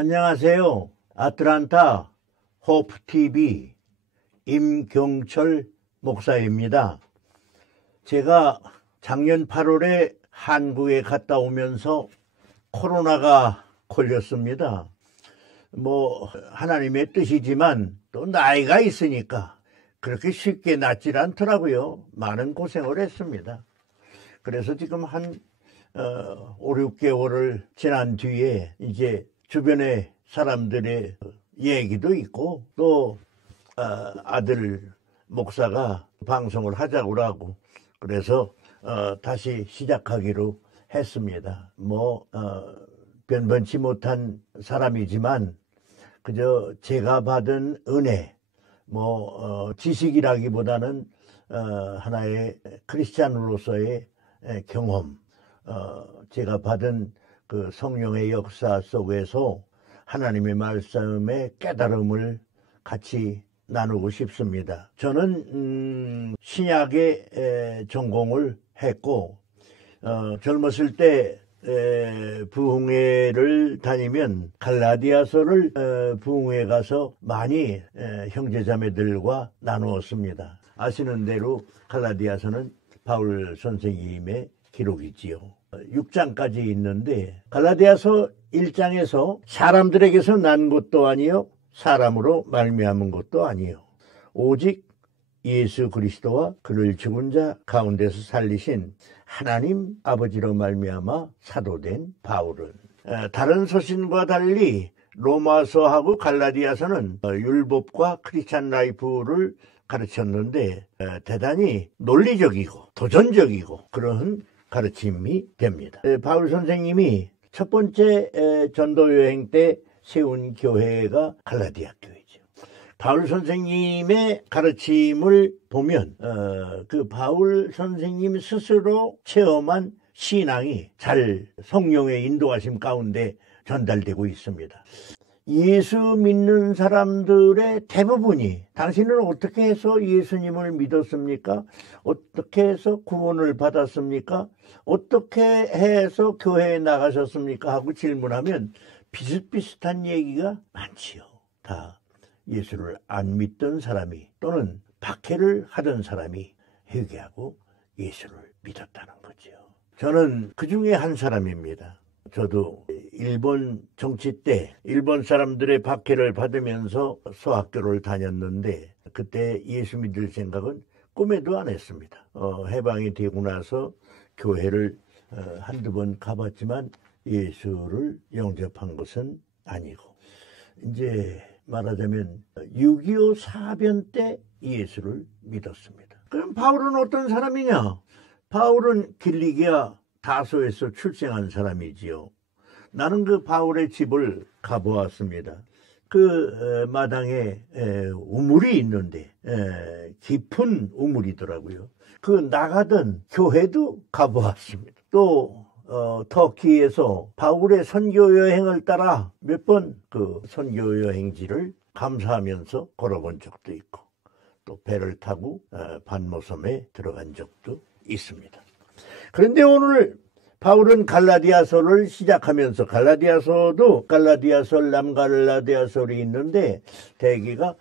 안녕하세요. 아틀란타 호프TV 임경철 목사입니다. 제가 작년 8월에 한국에 갔다 오면서 코로나가 걸렸습니다. 하나님의 뜻이지만 또 나이가 있으니까 그렇게 쉽게 낫질 않더라고요. 많은 고생을 했습니다. 그래서 지금 한 5, 6개월을 지난 뒤에 이제 주변의 사람들의 얘기도 있고 또 아들 목사가 방송을 하자고 하고 그래서 다시 시작하기로 했습니다. 변변치 못한 사람이지만 그저 제가 받은 은혜 지식이라기보다는 하나의 크리스찬으로서의 경험, 제가 받은 그 성령의 역사 속에서 하나님의 말씀의 깨달음을 같이 나누고 싶습니다. 저는 신약의 전공을 했고 젊었을 때 부흥회를 다니면 갈라디아서를 부흥회에 가서 많이 형제자매들과 나누었습니다. 아시는 대로 갈라디아서는 바울 선생님의 기록이지요. 6장까지 있는데 갈라디아서 1장에서 사람들에게서 난 것도 아니요 사람으로 말미암은 것도 아니요 오직 예수 그리스도와 그를 죽은 자 가운데서 살리신 하나님 아버지로 말미암아 사도된 바울은 다른 서신과 달리 로마서하고 갈라디아서는 율법과 크리스찬 라이프를 가르쳤는데 대단히 논리적이고 도전적이고 그런 가르침이 됩니다. 바울 선생님이 첫 번째 전도 여행 때 세운 교회가 갈라디아 교회죠. 바울 선생님의 가르침을 보면 그 바울 선생님 스스로 체험한 신앙이 잘 성령의 인도하심 가운데 전달되고 있습니다. 예수 믿는 사람들의 대부분이 당신은 어떻게 해서 예수님을 믿었습니까? 어떻게 해서 구원을 받았습니까? 어떻게 해서 교회에 나가셨습니까? 하고 질문하면 비슷비슷한 얘기가 많지요. 다 예수를 안 믿던 사람이 또는 박해를 하던 사람이 회개하고 예수를 믿었다는 거죠. 저는 그 중에 한 사람입니다. 저도 일본 정치 때 일본 사람들의 박해를 받으면서 소학교를 다녔는데 그때 예수 믿을 생각은 꿈에도 안 했습니다. 해방이 되고 나서 교회를 한두 번 가봤지만 예수를 영접한 것은 아니고 이제 말하자면 6.25 사변 때 예수를 믿었습니다. 그럼 바울은 어떤 사람이냐? 바울은 길리기아 다소에서 출생한 사람이지요. 나는 그 바울의 집을 가보았습니다. 그 마당에 우물이 있는데 깊은 우물이더라고요. 그 나가던 교회도 가보았습니다. 또 터키에서 바울의 선교 여행을 따라 몇 번 그 선교 여행지를 감사하면서 걸어본 적도 있고 또 배를 타고 반모섬에 들어간 적도 있습니다. 그런데 오늘 바울은 갈라디아서를 시작하면서 갈라디아서도 갈라디아설, 남갈라디아설이 있는데 대개가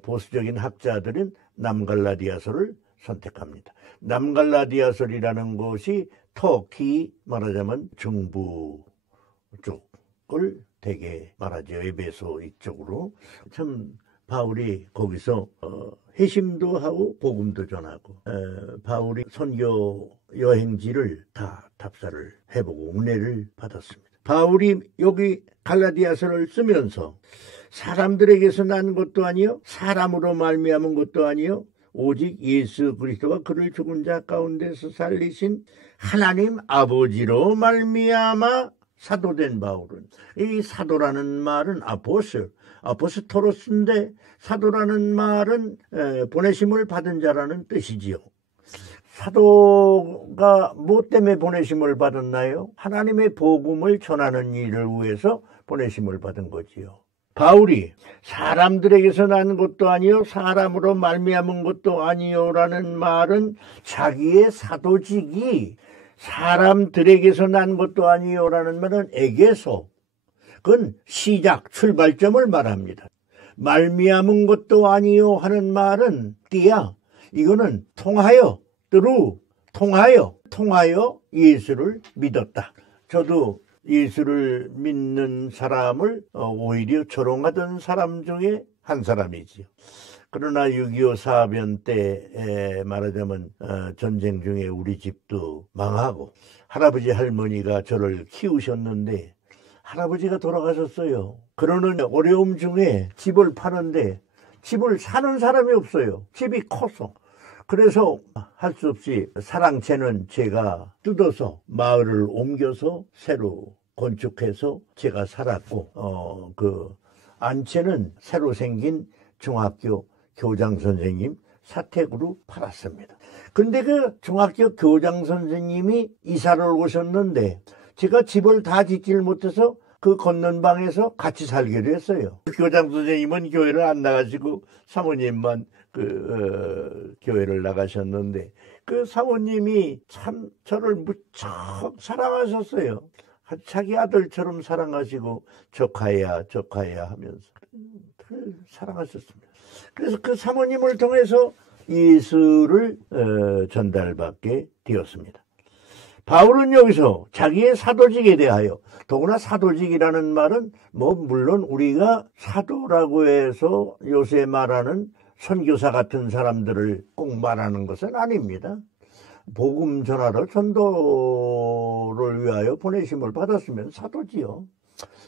보수적인 학자들은 남갈라디아서를 선택합니다. 남갈라디아설이라는 것이 터키 말하자면 중부 쪽을 대개 말하죠. 에베소 이쪽으로. 참 바울이 거기서 회심도 하고 복음도 전하고 바울이 선교 여행지를 다 답사를 해보고 은혜를 받았습니다. 바울이 여기 갈라디아서를 쓰면서 사람들에게서 난 것도 아니요 사람으로 말미암은 것도 아니요 오직 예수 그리스도가 그를 죽은 자 가운데서 살리신 하나님 아버지로 말미암아 사도된 바울은, 이 사도라는 말은 아포스토로스인데 사도라는 말은 보내심을 받은 자라는 뜻이지요. 사도가 무엇 때문에 보내심을 받았나요? 하나님의 복음을 전하는 일을 위해서 보내심을 받은 거지요. 바울이 사람들에게서 난 것도 아니요 사람으로 말미암은 것도 아니요라는 말은 자기의 사도직이 사람들에게서 난 것도 아니요라는 말은 에게서, 그건 시작, 출발점을 말합니다. 말미암은 것도 아니요 하는 말은 띠야. 이거는 통하여, 뜨루, 통하여 예수를 믿었다. 저도 예수를 믿는 사람을 오히려 조롱하던 사람 중에 한 사람이지요. 그러나 6.25 사변 때 말하자면 전쟁 중에 우리 집도 망하고 할아버지 할머니가 저를 키우셨는데 할아버지가 돌아가셨어요. 그러는 어려움 중에 집을 파는데 집을 사는 사람이 없어요. 집이 커서. 그래서 할 수 없이 사랑채는 제가 뜯어서 마을을 옮겨서 새로 건축해서 제가 살았고 그 안채는 새로 생긴 중학교 교장 선생님 사택으로 팔았습니다. 근데 그 중학교 교장 선생님이 이사를 오셨는데 제가 집을 다 짓질 못해서 그 걷는 방에서 같이 살기로 했어요. 교장 선생님은 교회를 안 나가시고 사모님만 교회를 나가셨는데 그 사모님이 참 저를 무척 사랑하셨어요. 자기 아들처럼 사랑하시고 조카야 하면서 사랑하셨습니다. 그래서 그 사모님을 통해서 예수를 전달받게 되었습니다. 바울은 여기서 자기의 사도직에 대하여, 더구나 사도직이라는 말은 물론 우리가 사도라고 해서 요새 말하는 선교사 같은 사람들을 꼭 말하는 것은 아닙니다. 복음 전하러 전도를 위하여 보내심을 받았으면 사도지요.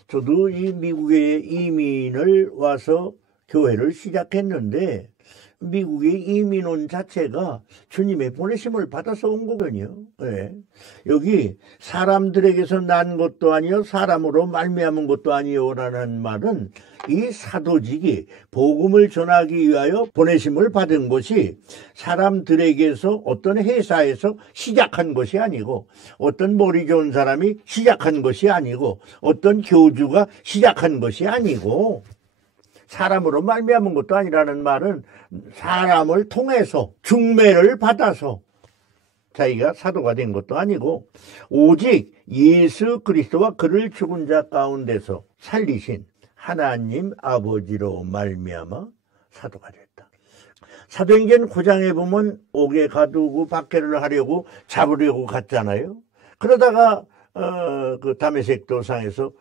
저도 이 미국에 이민을 와서 교회를 시작했는데 미국의 이민원 자체가 주님의 보내심을 받아서 온 거거든요. 네. 여기 사람들에게서 난 것도 아니요 사람으로 말미암은 것도 아니요라는 말은 이 사도직이 복음을 전하기 위하여 보내심을 받은 것이 사람들에게서 어떤 회사에서 시작한 것이 아니고 어떤 머리 좋은 사람이 시작한 것이 아니고 어떤 교주가 시작한 것이 아니고 사람으로 말미암은 것도 아니라는 말은 사람을 통해서 중매를 받아서 자기가 사도가 된 것도 아니고 오직 예수 그리스도와 그를 죽은 자 가운데서 살리신 하나님 아버지로 말미암아 사도가 됐다. 사도행전 9장에 보면 옥에 가두고 박해를 하려고 잡으려고 갔잖아요. 그러다가 그 다메섹 도상에서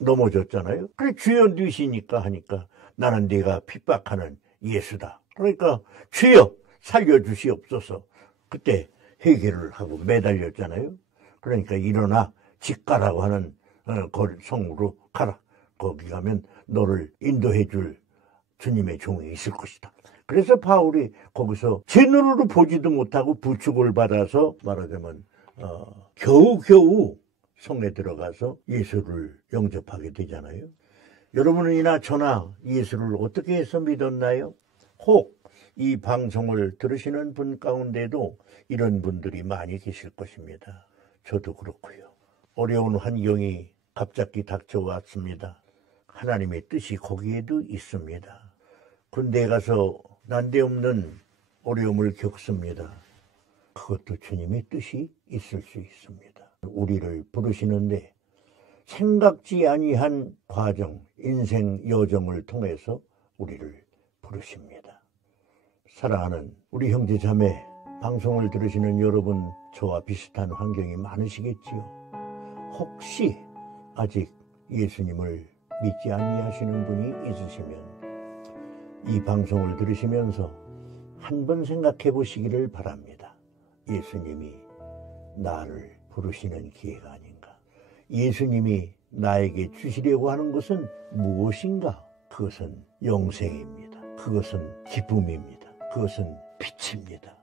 넘어졌잖아요. 그래 주여 누시니까 하니까 나는 네가 핍박하는 예수다. 그러니까 주여 살려주시옵소서. 그때 회개를 하고 매달렸잖아요. 그러니까 일어나 직가라고 하는 성으로 가라. 거기 가면 너를 인도해 줄 주님의 종이 있을 것이다. 그래서 바울이 거기서 제 눈으로 보지도 못하고 부축을 받아서 말하자면 겨우겨우 성에 들어가서 예수를 영접하게 되잖아요. 여러분은 이나 저나 예수를 어떻게 해서 믿었나요? 혹 이 방송을 들으시는 분 가운데도 이런 분들이 많이 계실 것입니다. 저도 그렇고요. 어려운 환경이 갑자기 닥쳐왔습니다. 하나님의 뜻이 거기에도 있습니다. 군대에 가서 난데없는 어려움을 겪습니다. 그것도 주님의 뜻이 있을 수 있습니다. 우리를 부르시는데 생각지 아니한 과정, 인생 여정을 통해서 우리를 부르십니다. 사랑하는 우리 형제 자매, 방송을 들으시는 여러분, 저와 비슷한 환경이 많으시겠지요. 혹시 아직 예수님을 믿지 아니하시는 분이 있으시면 이 방송을 들으시면서 한번 생각해 보시기를 바랍니다. 예수님이 나를 부르시는 기회가 아닌가. 예수님이 나에게 주시려고 하는 것은 무엇인가? 그것은 영생입니다. 그것은 기쁨입니다. 그것은 빛입니다.